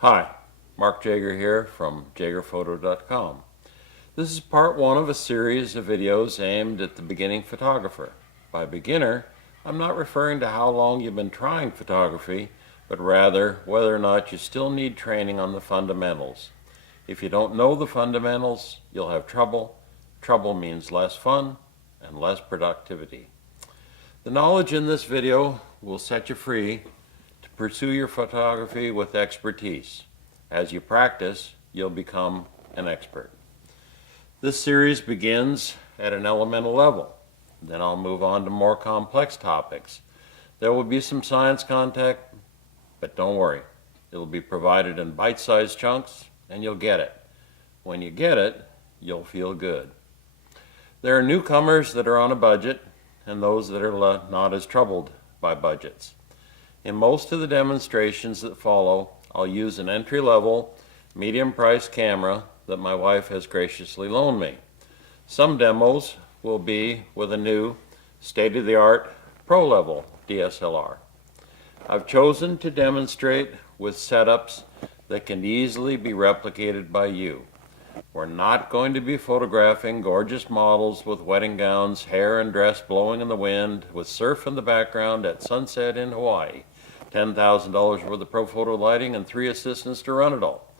Hi, Mark Jager here from jagerphoto.com. This is part one of a series of videos aimed at the beginning photographer. By beginner, I'm not referring to how long you've been trying photography, but rather whether or not you still need training on the fundamentals. If you don't know the fundamentals, you'll have trouble. Trouble means less fun and less productivity. The knowledge in this video will set you free to pursue your photography with expertise. As you practice, you'll become an expert. This series begins at an elemental level. Then I'll move on to more complex topics. There will be some science content, but don't worry. It'll be provided in bite-sized chunks, and you'll get it. When you get it, you'll feel good. There are newcomers that are on a budget, and those that are not as troubled by budgets. In most of the demonstrations that follow, I'll use an entry-level, medium-priced camera that my wife has graciously loaned me. Some demos will be with a new, state-of-the-art, pro-level DSLR. I've chosen to demonstrate with setups that can easily be replicated by you. We're not going to be photographing gorgeous models with wedding gowns, hair and dress blowing in the wind, with surf in the background at sunset in Hawaii, $10,000 worth of pro photo lighting and 3 assistants to run it all.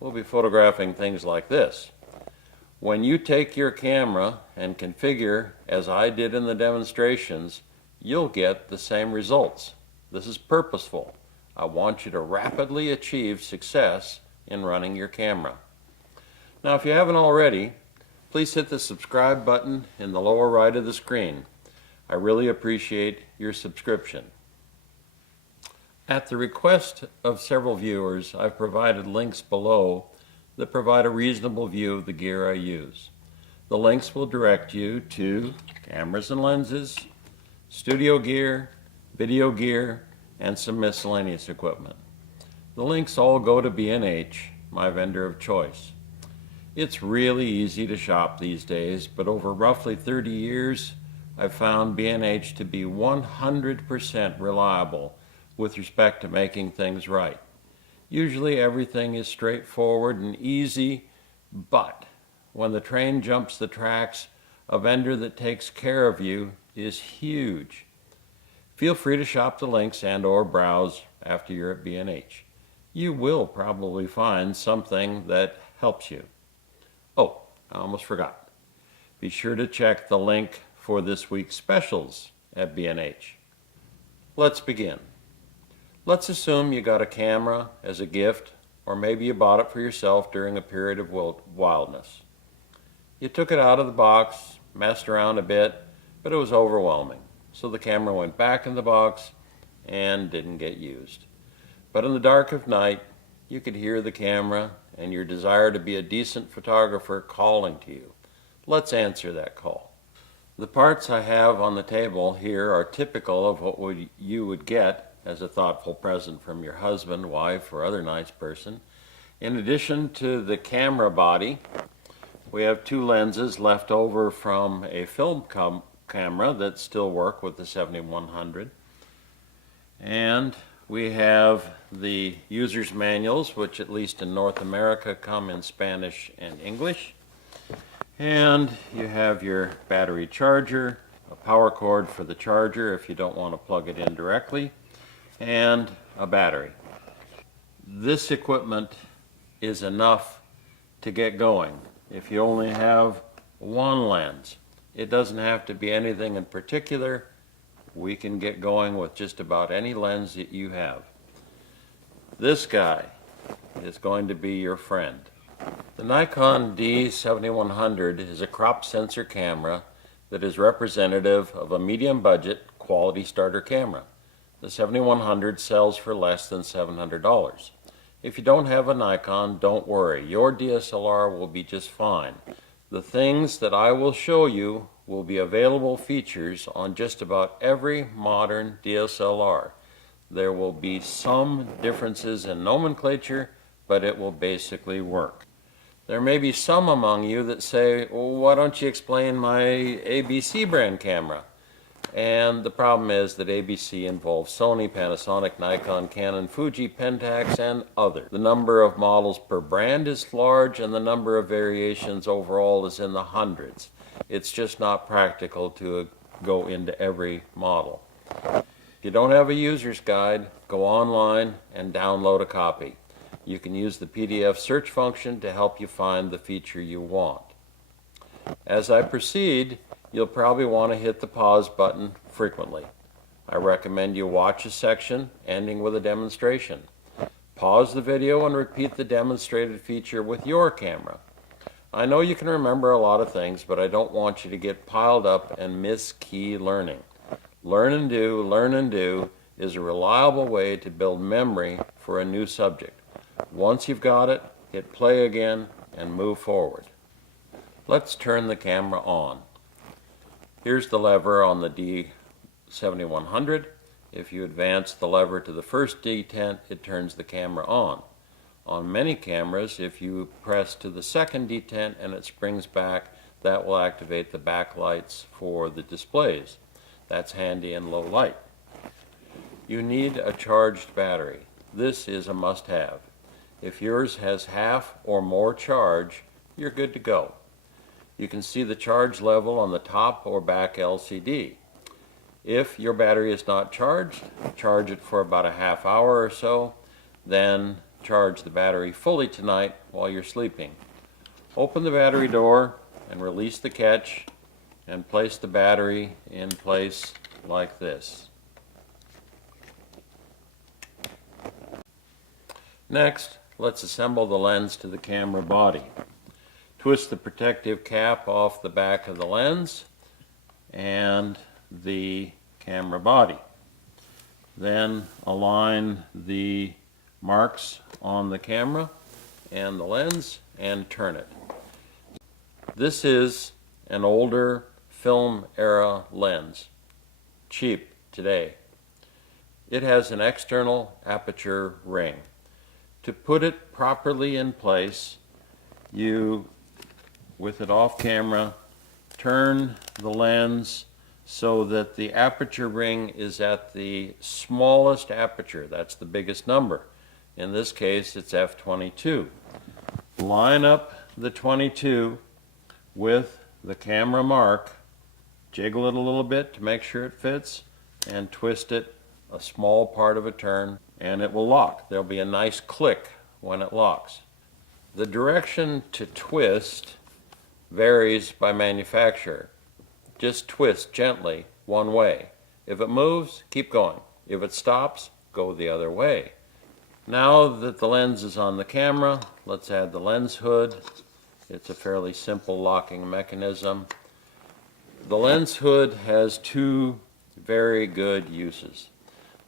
We'll be photographing things like this. When you take your camera and configure as I did in the demonstrations, you'll get the same results. This is purposeful. I want you to rapidly achieve success in running your camera. Now, if you haven't already, please hit the subscribe button in the lower right of the screen. I really appreciate your subscription. At the request of several viewers, I've provided links below that provide a reasonable view of the gear I use. The links will direct you to cameras and lenses, studio gear, video gear, and some miscellaneous equipment. The links all go to B&H, my vendor of choice. It's really easy to shop these days, but over roughly 30 years, I've found B&H to be 100% reliable with respect to making things right. Usually everything is straightforward and easy, but when the train jumps the tracks, a vendor that takes care of you is huge. Feel free to shop the links and/or browse after you're at B&H. You will probably find something that helps you. Oh, I almost forgot. Be sure to check the link for this week's specials at B&H. Let's begin. Let's assume you got a camera as a gift, or maybe you bought it for yourself during a period of wildness. You took it out of the box, messed around a bit, but it was overwhelming. So the camera went back in the box and didn't get used. But in the dark of night, you could hear the camera and your desire to be a decent photographer calling to you. Let's answer that call. The parts I have on the table here are typical of what you would get as a thoughtful present from your husband, wife, or other nice person. In addition to the camera body, we have 2 lenses left over from a film camera that still work with the 7100. And we have the user's manuals, which at least in North America come in Spanish and English. And you have your battery charger, a power cord for the charger if you don't want to plug it in directly, and a battery. This equipment is enough to get going. If you only have one lens, it doesn't have to be anything in particular. We can get going with just about any lens that you have. This guy is going to be your friend. The Nikon D7100 is a crop sensor camera that is representative of a medium budget quality starter camera. The 7100 sells for less than $700. If you don't have a Nikon, don't worry. Your DSLR will be just fine. The things that I will show you will be available features on just about every modern DSLR. There will be some differences in nomenclature, but it will basically work. There may be some among you that say, well, why don't you explain my ABC brand camera? And the problem is that ABC involves Sony, Panasonic, Nikon, Canon, Fuji, Pentax, and others. The number of models per brand is large, and the number of variations overall is in the hundreds. It's just not practical to go into every model. If you don't have a user's guide, go online and download a copy. You can use the PDF search function to help you find the feature you want. As I proceed, you'll probably want to hit the pause button frequently. I recommend you watch a section ending with a demonstration. Pause the video and repeat the demonstrated feature with your camera. I know you can remember a lot of things, but I don't want you to get piled up and miss key learning. Learn and do is a reliable way to build memory for a new subject. Once you've got it, hit play again and move forward. Let's turn the camera on. Here's the lever on the D7100. If you advance the lever to the first detent, it turns the camera on. On many cameras, if you press to the second detent and it springs back, that will activate the backlights for the displays. That's handy in low light. You need a charged battery. This is a must-have. If yours has half or more charge, you're good to go. You can see the charge level on the top or back LCD. If your battery is not charged, charge it for about a half hour or so, then charge the battery fully tonight while you're sleeping. Open the battery door and release the catch and place the battery in place like this. Next, let's assemble the lens to the camera body. Twist the protective cap off the back of the lens and the camera body. Then align the marks on the camera and the lens and turn it. This is an older film era lens, cheap today. It has an external aperture ring. To put it properly in place, you, with it off camera, turn the lens so that the aperture ring is at the smallest aperture. That's the biggest number. In this case, it's f/22. Line up the 22 with the camera mark, jiggle it a little bit to make sure it fits, and twist it a small part of a turn, and it will lock. There'll be a nice click when it locks. The direction to twist varies by manufacturer. Just twist gently one way. If it moves, keep going. If it stops, go the other way. Now that the lens is on the camera, let's add the lens hood. It's a fairly simple locking mechanism. The lens hood has two very good uses.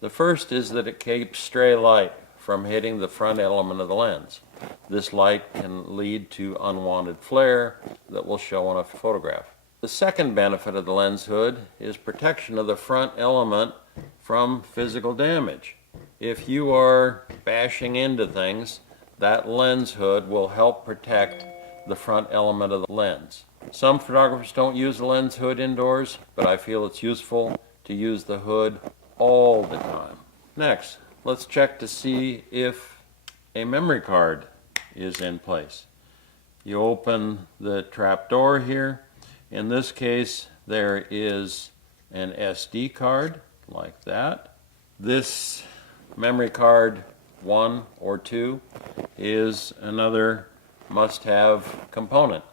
The first is that it keeps stray light from hitting the front element of the lens. This light can lead to unwanted flare that will show on a photograph. The second benefit of the lens hood is protection of the front element from physical damage. If you are bashing into things, that lens hood will help protect the front element of the lens. Some photographers don't use the lens hood indoors, but I feel it's useful to use the hood all the time. Next, let's check to see if a memory card is in place. You open the trap door here. In this case, there is an SD card like that. This memory card 1 or 2 is another must-have component.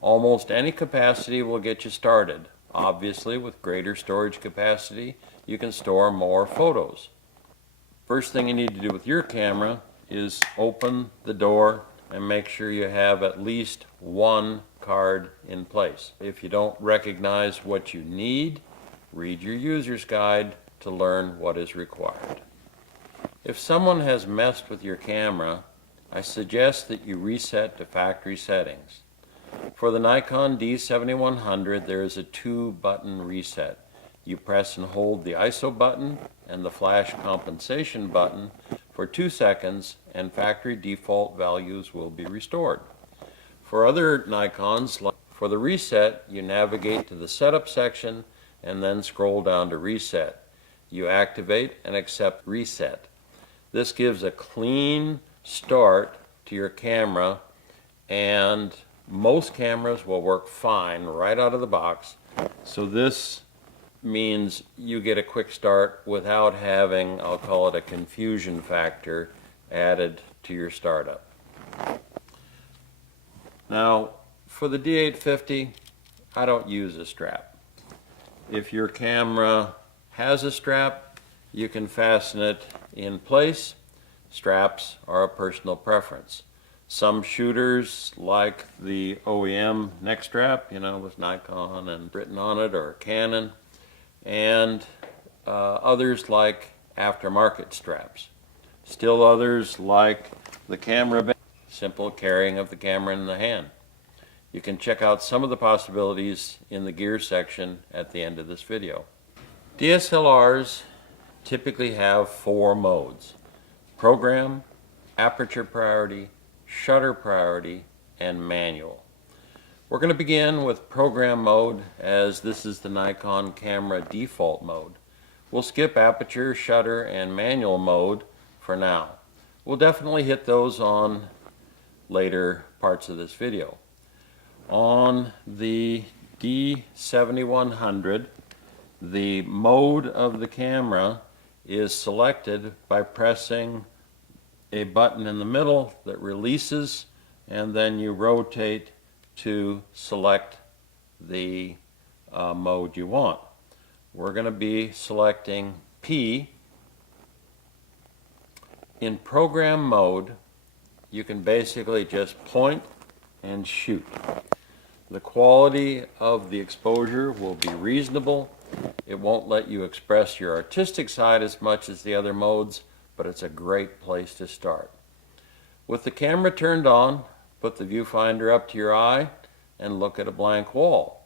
Almost any capacity will get you started. Obviously, with greater storage capacity, you can store more photos. First thing you need to do with your camera is open the door and make sure you have at least one card in place. If you don't recognize what you need, read your user's guide to learn what is required. If someone has messed with your camera, I suggest that you reset to factory settings. For the Nikon D7100, there is a 2-button reset. You press and hold the ISO button and the flash compensation button for 2 seconds, and factory default values will be restored. For other Nikons, for the reset, you navigate to the setup section and then scroll down to reset. You activate and accept reset. This gives a clean start to your camera, and most cameras will work fine right out of the box. So this means you get a quick start without having, I'll call it, a confusion factor added to your startup. Now, for the D850, I don't use a strap. If your camera has a strap, you can fasten it in place. Straps are a personal preference. Some shooters like the OEM neck strap, with Nikon and written on it, or Canon, and others like aftermarket straps. Still others like the camera band, simple carrying of the camera in the hand. You can check out some of the possibilities in the gear section at the end of this video. DSLRs typically have 4 modes: program, aperture priority, shutter priority, and manual. We're going to begin with program mode, as this is the Nikon camera default mode. We'll skip aperture, shutter, and manual mode for now. We'll definitely hit those on later parts of this video. On the D7100, the mode of the camera is selected by pressing a button in the middle that releases, and then you rotate to select the mode you want. We're going to be selecting P. In program mode, you can basically just point and shoot. The quality of the exposure will be reasonable. It won't let you express your artistic side as much as the other modes, but it's a great place to start. With the camera turned on, put the viewfinder up to your eye and look at a blank wall,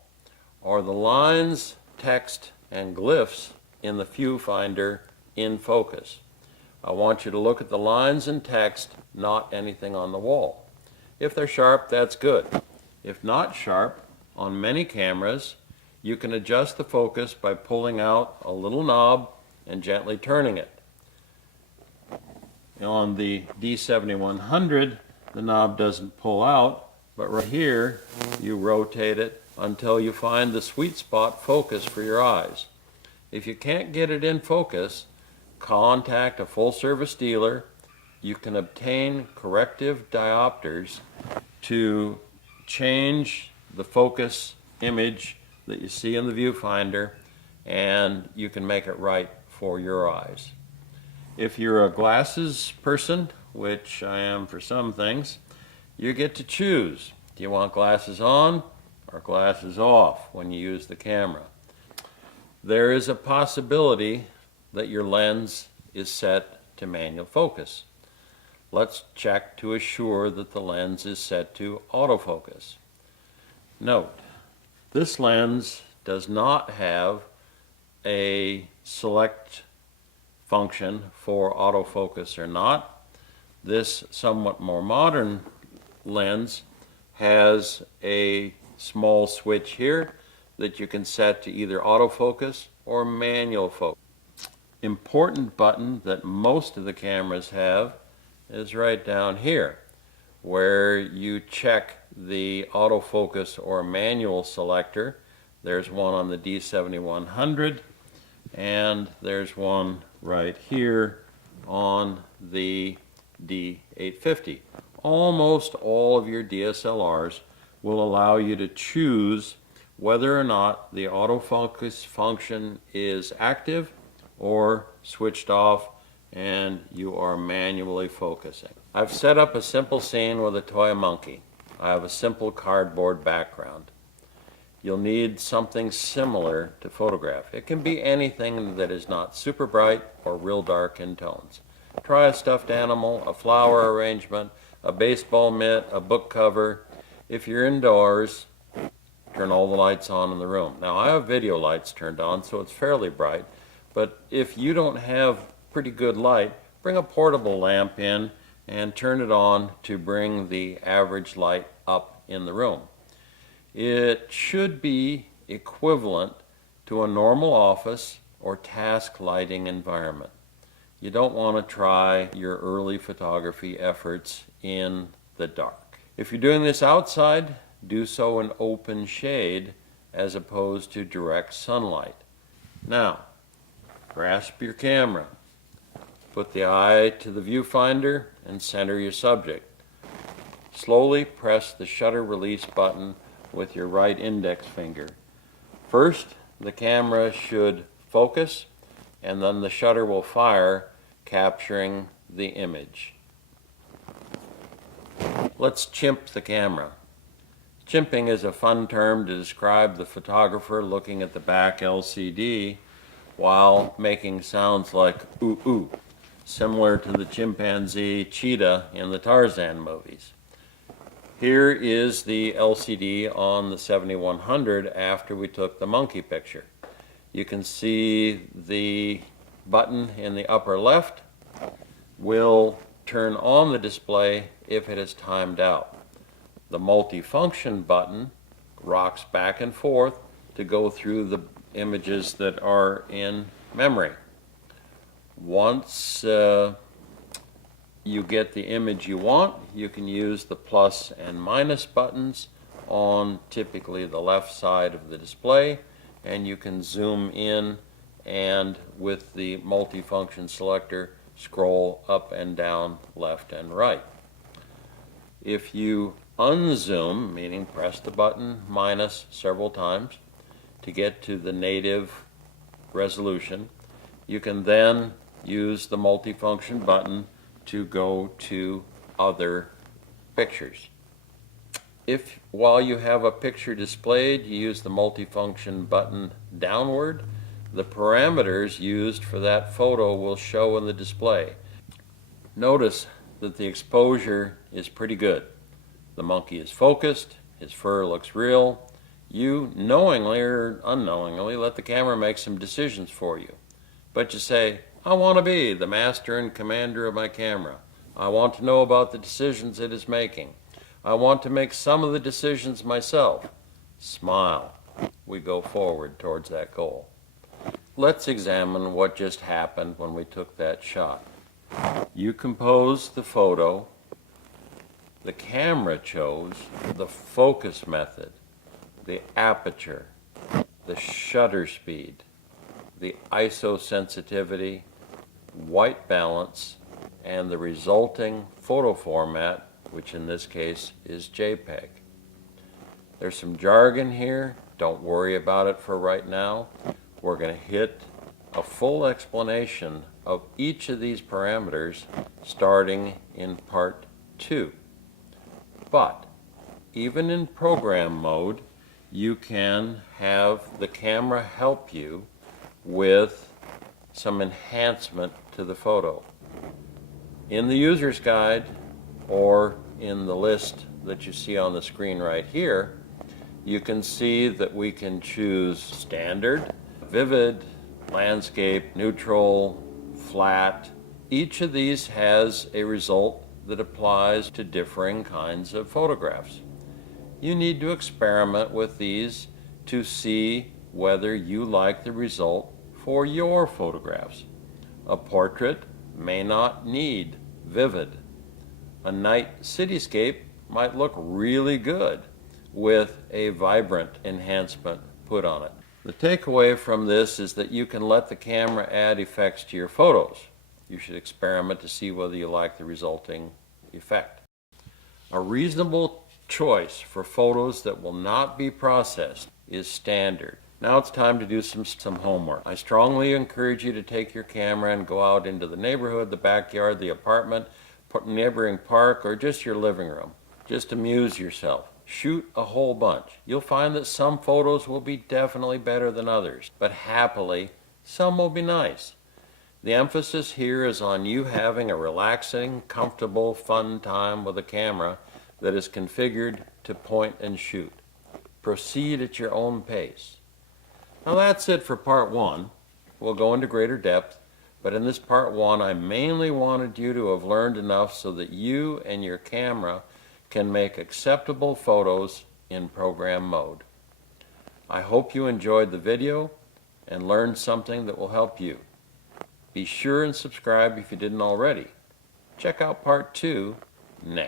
or the lines, text, and glyphs in the viewfinder in focus. I want you to look at the lines and text, not anything on the wall. If they're sharp, that's good. If not sharp, on many cameras, you can adjust the focus by pulling out a little knob and gently turning it. On the D7100, the knob doesn't pull out, but right here, you rotate it until you find the sweet spot focus for your eyes. If you can't get it in focus, contact a full-service dealer. You can obtain corrective diopters to change the focus image that you see in the viewfinder, and you can make it right for your eyes. If you're a glasses person, which I am for some things, you get to choose. Do you want glasses on or glasses off when you use the camera? There is a possibility that your lens is set to manual focus. Let's check to assure that the lens is set to autofocus. Note, this lens does not have a select function for autofocus or not. This somewhat more modern lens has a small switch here that you can set to either autofocus or manual focus. Important button that most of the cameras have is right down here, where you check the autofocus or manual selector. There's one on the D7100, and there's one right here on the D850. Almost all of your DSLRs will allow you to choose whether or not the autofocus function is active or switched off and you are manually focusing. I've set up a simple scene with a toy monkey. I have a simple cardboard background. You'll need something similar to photograph. It can be anything that is not super bright or real dark in tones. Try a stuffed animal, a flower arrangement, a baseball mitt, a book cover. If you're indoors, turn all the lights on in the room. Now, I have video lights turned on, so it's fairly bright, but if you don't have pretty good light, bring a portable lamp in and turn it on to bring the average light up in the room. It should be equivalent to a normal office or task lighting environment. You don't want to try your early photography efforts in the dark. If you're doing this outside, do so in open shade as opposed to direct sunlight. Now, grasp your camera. Put the eye to the viewfinder and center your subject. Slowly press the shutter release button with your right index finger. First, the camera should focus, and then the shutter will fire, capturing the image. Let's chimp the camera. Chimping is a fun term to describe the photographer looking at the back LCD while making sounds like ooh ooh, similar to the chimpanzee cheetah in the Tarzan movies. Here is the LCD on the 7100 after we took the monkey picture. You can see the button in the upper left will turn on the display if it is timed out. The multifunction button rocks back and forth to go through the images that are in memory. Once you get the image you want, you can use the plus and minus buttons on typically the left side of the display, and you can zoom in and with the multifunction selector scroll up and down, left and right. If you unzoom, meaning press the button minus several times to get to the native resolution, you can then use the multifunction button to go to other pictures. If while you have a picture displayed you use the multifunction button downward, the parameters used for that photo will show in the display. Notice that the exposure is pretty good. The monkey is focused, his fur looks real. You knowingly or unknowingly let the camera make some decisions for you. But you say, I want to be the master and commander of my camera. I want to know about the decisions it is making. I want to make some of the decisions myself. Smile. We go forward towards that goal. Let's examine what just happened when we took that shot. You composed the photo. The camera chose the focus method, the aperture, the shutter speed, the ISO sensitivity, white balance, and the resulting photo format, which in this case is JPEG. There's some jargon here. Don't worry about it for right now. We're going to hit a full explanation of each of these parameters starting in part 2. But even in program mode, you can have the camera help you with some enhancement to the photo. In the user's guide or in the list that you see on the screen right here, you can see that we can choose standard, vivid, landscape, neutral, flat. Each of these has a result that applies to differing kinds of photographs. You need to experiment with these to see whether you like the result for your photographs. A portrait may not need vivid. A night cityscape might look really good with a vibrant enhancement put on it. The takeaway from this is that you can let the camera add effects to your photos. You should experiment to see whether you like the resulting effect. A reasonable choice for photos that will not be processed is standard. Now it's time to do some homework. I strongly encourage you to take your camera and go out into the neighborhood, the backyard, the apartment, neighboring park, or just your living room. Just amuse yourself. Shoot a whole bunch. You'll find that some photos will be definitely better than others, but happily, some will be nice. The emphasis here is on you having a relaxing, comfortable, fun time with a camera that is configured to point and shoot. Proceed at your own pace. Now that's it for part 1. We'll go into greater depth, but in this part 1 I mainly wanted you to have learned enough so that you and your camera can make acceptable photos in program mode. I hope you enjoyed the video. and learned something that will help you. Be sure and subscribe if you didn't already. Check out part 2 next.